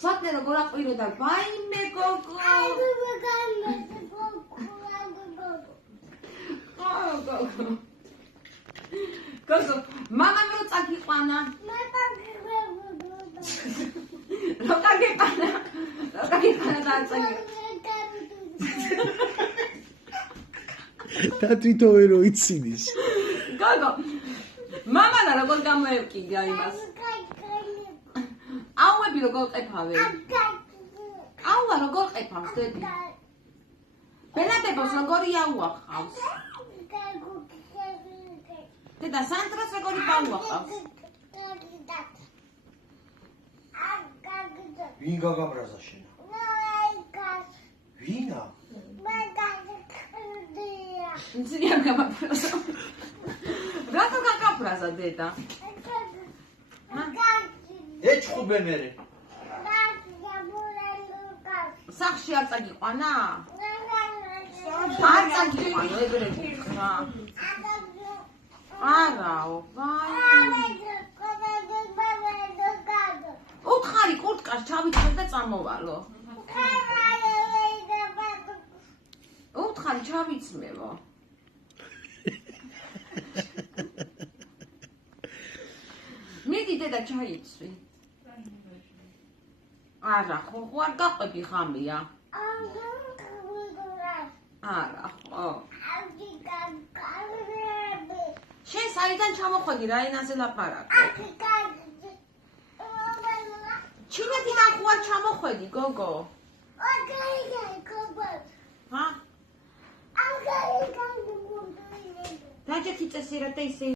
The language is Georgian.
სვატნე როგორ აყვიროდა ვაიმე გოგო გოგო მამამ რო წაგიყვანა რო წაგიყვანა და წაგი და თვითონ რო იცინის გოგო მამანა როგორ გამოევკიდა იმას აუები როგორ ყეფავე აუა როგორ ყეფავს დედი ბელადებოს როგორი აუა ხავს დედა სანდრას როგორი ბაუა ხავს ვინ გაგაბრაზა შენა ვინა ძლიერ გამაფრაზა რატო გაგაფრაზა დედა ეჩხუბე მერე სახში არ წაგიყვანა არ წაგიყვანა ეგრე გითხრა არაო ვაი უთხარი კურტკას ჩავიწყებ და წამოვალო უთხარი ჩავიცმევო მიდი დედა ჩაიცვი არა ხო არ გაყვები ხამია არა ხო შენ საიდან ჩამოხვედი რა ენაზე ლაპარაკო ჩინეთიდან ხო არ ჩამოხვედი გოგო ჰა დაჯერში წესი რა და ისე